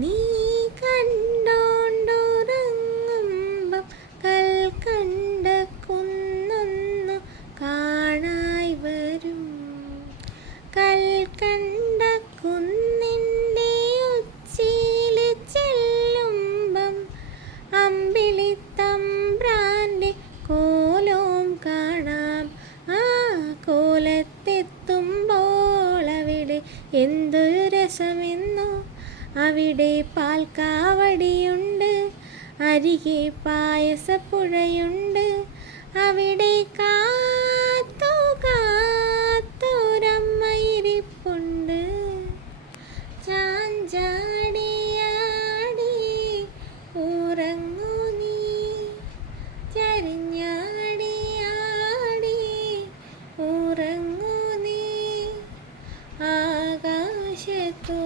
നീ കണ്ടോണ്ടുറങ്ങുമ്പം കൽക്കണ്ട കുന്നൊന്നു കാണായി വരും. കൽക്കണ്ട കുന്നിൻ്റെ ഉച്ചിയിൽ ചെല്ലുമ്പം അമ്പിളിത്തമ്പ്രാൻ്റെ കോലവും കാണാം. ആ കോലത്തെത്തുമ്പോൾ അവിടെ എന്തൊരു രസമെന്നോ. അവിടെ പാൽക്കാവടിയുണ്ട്, അരികെ പായസപ്പുഴയുണ്ട്. അവിടെ കാത്തു കാത്തൊരമ്മയിരിപ്പുണ്ട്. ചാഞ്ചാടിയാടി ഉറങ്ങൂ നീ, ചരിഞ്ഞാടിയാടി ഉറങ്ങൂ നീ, ആകാശത്തോ